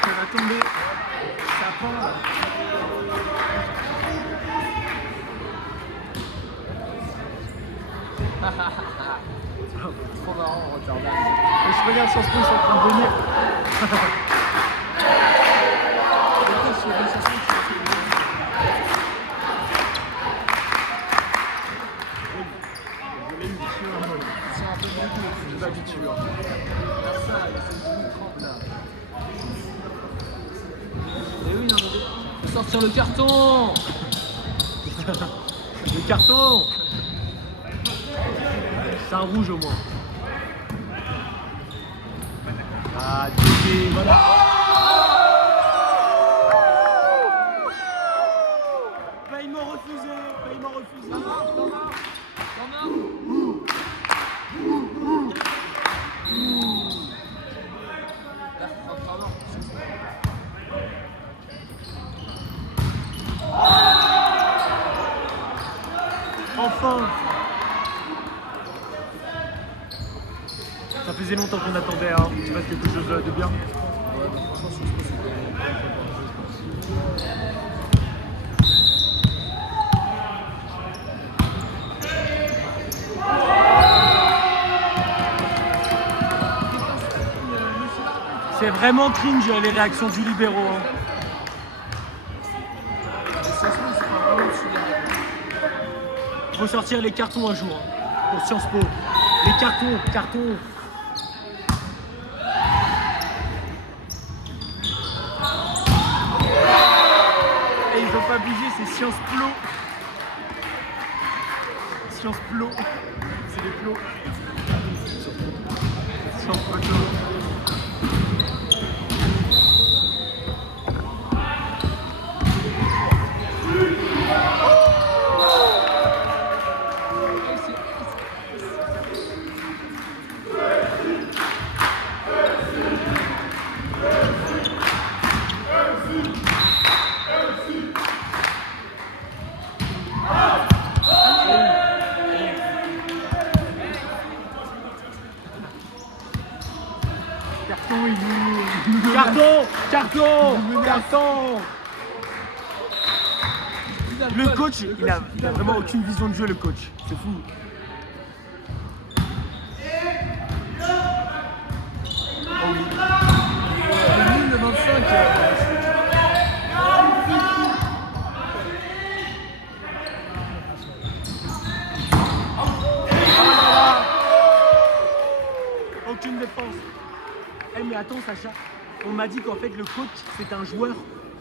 Ça va tomber. Ça pend là. Trop marrant, Rotterdam. Et je regarde Sciences Po, ils sont en train de venir. Ils sont un peu beaucoup. Je suis habitué. Regarde ça, c'est une trempe là. Et oui, non, mais faut sortir le carton. Le carton. C'est un rouge au moins. Ah, Dieu, voilà. Paiement refusé, paiement refusé. Enfin! Ça faisait longtemps qu'on attendait, hein. Tu fasses quelque chose de bien. C'est vraiment cringe les réactions du libéraux. Hein. Faut sortir les cartons un jour hein, pour Sciences Po. Les cartons. Et ils ont pas bougé, c'est Sciences Plo. Sciences Plo. C'est les plots. Sciences Plo. Carton. Le coach, il a vraiment aucune vision de jeu, le coach. C'est fou. Oh oui. Le 25. Aucune défense. Eh mais attends Sacha, on m'a dit qu'en fait le coach c'est un joueur.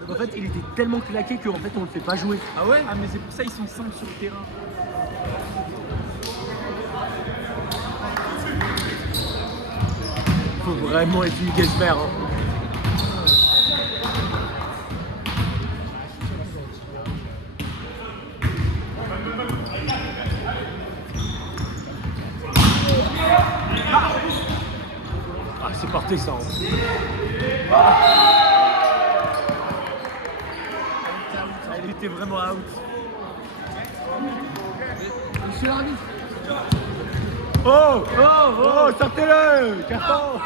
En fait il était tellement claqué qu'en fait on le fait pas jouer. Ah ouais? Ah mais c'est pour ça ils sont 5 sur le terrain. Faut vraiment être une Gesmer. Hein. Ah c'est porté ça. Hein. Elle était vraiment out. Monsieur l'arbitre. Oh, sortez-le! Carton!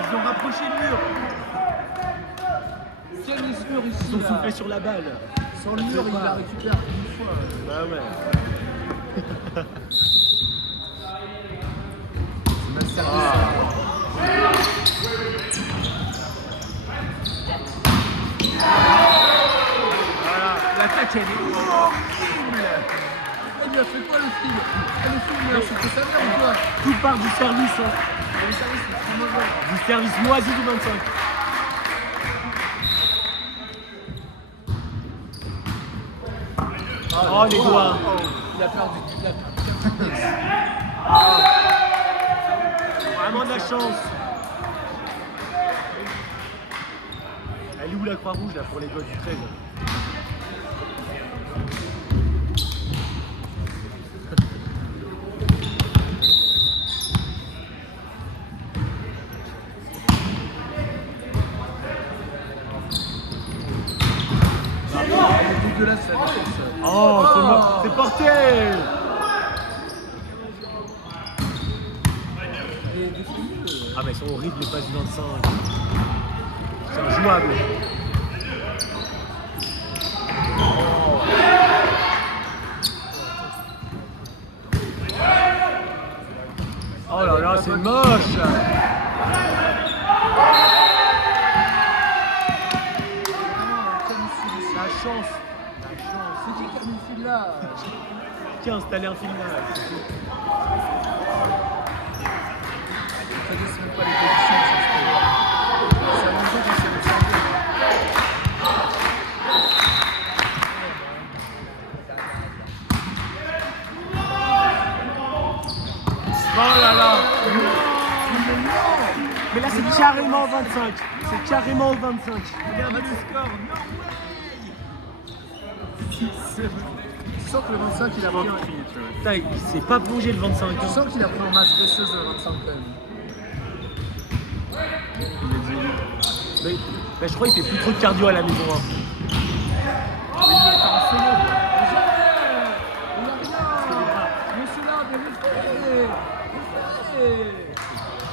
Ils ont rapproché le mur. Tiens le mur ici. Ils ont là. soufflé sur la balle. Sans le mur, il la récupère une fois. Bah ouais. C'est mal servi. Voilà, l'attaque elle est horrible. Il lui a fait quoi le film? Le film, il a fait sa mère ou quoi? Tout part du service. Hein. Le service, c'est trop mauvais. Du service moisi du 25. Oh les doigts. Il a perdu. Vraiment de la chance. Elle est où la Croix-Rouge là pour les gars du 13? C'est dégueulasse la défense. Oh, c'est mort. C'est porté. Et des filles, Ah mais ils sont horribles les passes du 25. C'est injouable. Oh là là, c'est moche. La chance. c'est qui a mis le film là? Qui a installé un film là? Ça laisse même pas les positions, ça se peut. C'est amusant quand c'est observé. Svan. Mais là, c'est carrément 25. C'est carrément 25. Regardez le score. Tu sens que le 25 il a pris un... Putain, il s'est pas plongé le 25. Tu sens qu'il a pris en masse graisseuse le 25 quand même. Mais je crois qu'il fait plus trop de cardio à la maison. Hein. Il est en solo. Il a rien. Monsieur l'arbitre, il fait.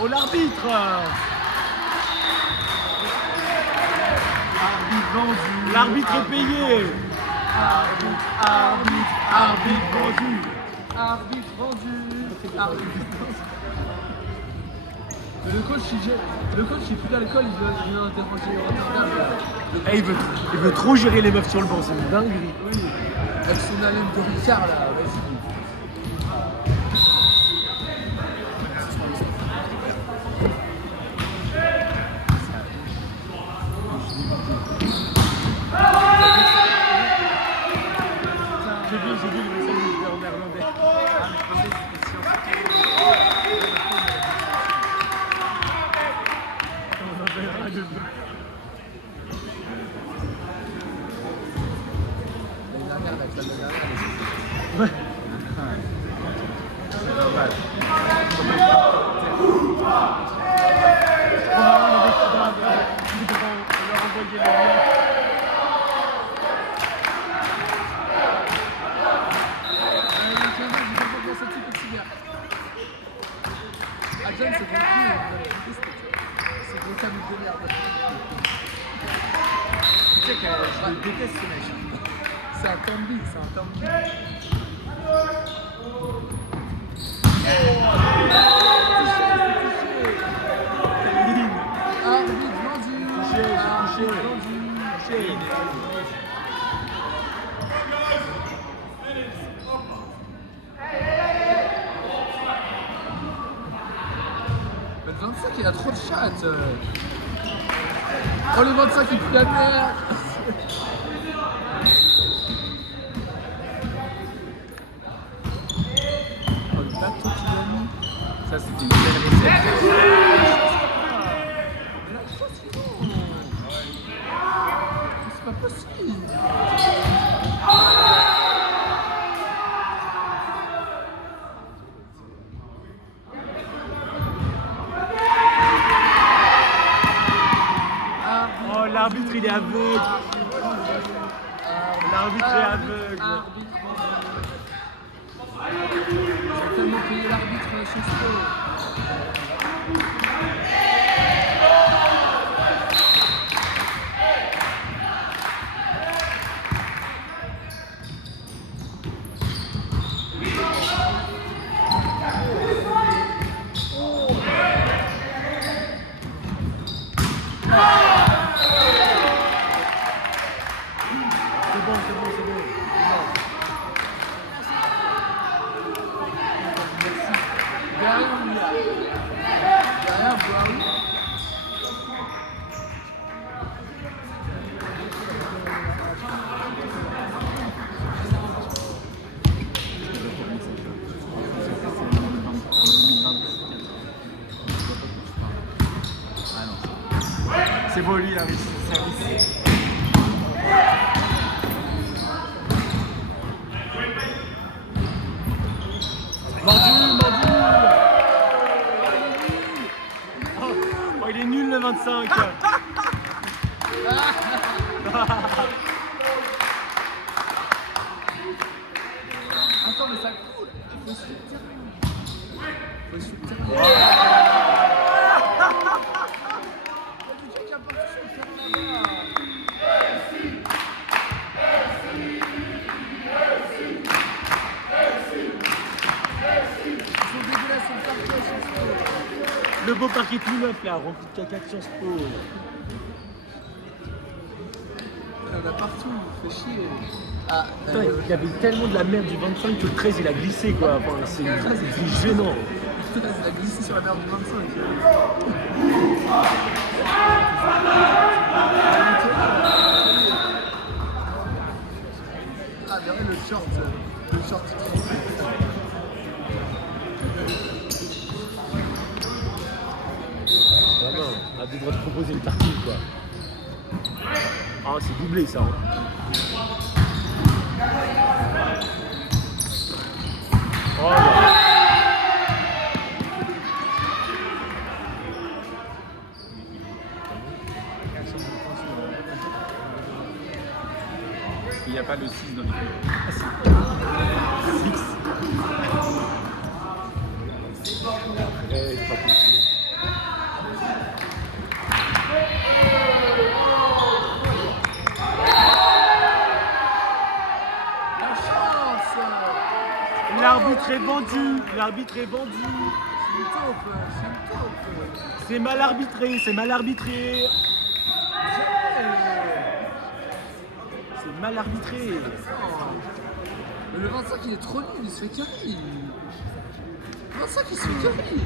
Oh, l'arbitre. Arbitre vendu. L'arbitre est payé. Arbitre vendu. Arbitre vendu. Arbitre vendu. Le coach il pue l'alcool, il vient interroger Rotterdam. Eh, il veut trop gérer les meufs sur le banc, c'est une dinguerie. Oui. Avec son haleine de Ricard là, vas-y. J'ai vu le message en néerlandais. L'année dernière, la classe de dernière, Ouais. c'est pas mal. Adjan, c'est bon coup, c'est gros camus de merde. Tu sais que je le déteste ce mec. C'est un tambi, c'est un tambi. Arbitre vendu. Arbitre vendu. Le 25 il a trop de chatte. Oh le 25 il pue la merde. Oh le bateau qu'il a mis. Ça, c'était une belle réception. Mais la chose sinon. C'est pas possible. Oh, l'arbitre, il est aveugle. L'arbitre est aveugle. Arbitre. Ils ont tellement payé l'arbitre chez Spo. Derrière, on y a. Derrière, Brown. C'est beau, lui, il a réussi le service. Mordu. Oh, il est nul le 25. Attends, mais ça coule. Faut suivre le terrain. Faut suivre le terrain. Il y a des gens qui apportent sur le terrain là-bas. Ils sont dégueulasses sur le parquet, sur le sport. Le beau parquet tout neuf là, rempli de caca de Sciences Po. Il y en a partout, fait chier. Ah, Putain, il y avait tellement de la merde du 25 que le 13 il a glissé quoi. Enfin, c'est gênant. il a glissé sur la merde du 25. Ah, regardez le short. Le short. Voilà, Il devrait te proposer une tartine, quoi. Ah, c'est doublé, ça. Hein. Oh là là. Il n'y a pas le 6 dans les coups. Après, pas possible. La chance. L'arbitre est vendu. L'arbitre est vendu. C'est une taupe, c'est une taupe. C'est mal arbitré, c'est mal arbitré. C'est mal arbitré. Mais le 25 il est trop nul, il se fait curry. Le 25 il se fait curry.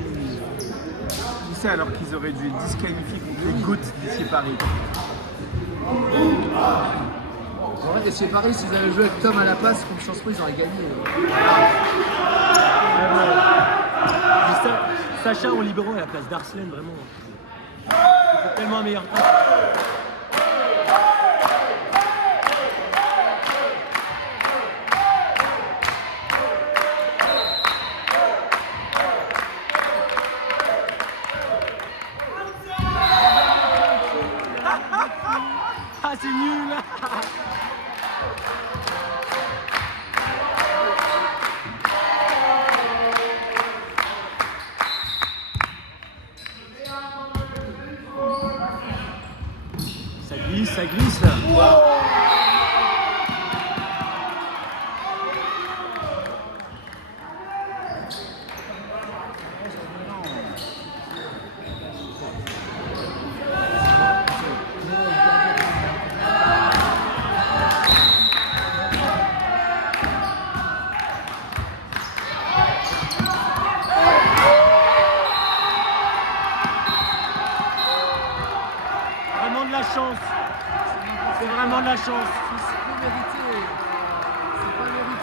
Tout ça alors qu'ils auraient dû être disqualifiés contre les gouttes d'ici Paris. Ouais, et chez Paris, s'ils avaient joué avec Tom à la passe contre Sciences Po, ils auraient gagné. Mais Sacha en libérant à la place d'Arsène, vraiment. Il fait tellement un meilleur temps. Ah, c'est nul. Ça glisse, ça glisse. Vraiment de la chance. C'est vraiment de la chance. C'est pas mérité. C'est pas mérité.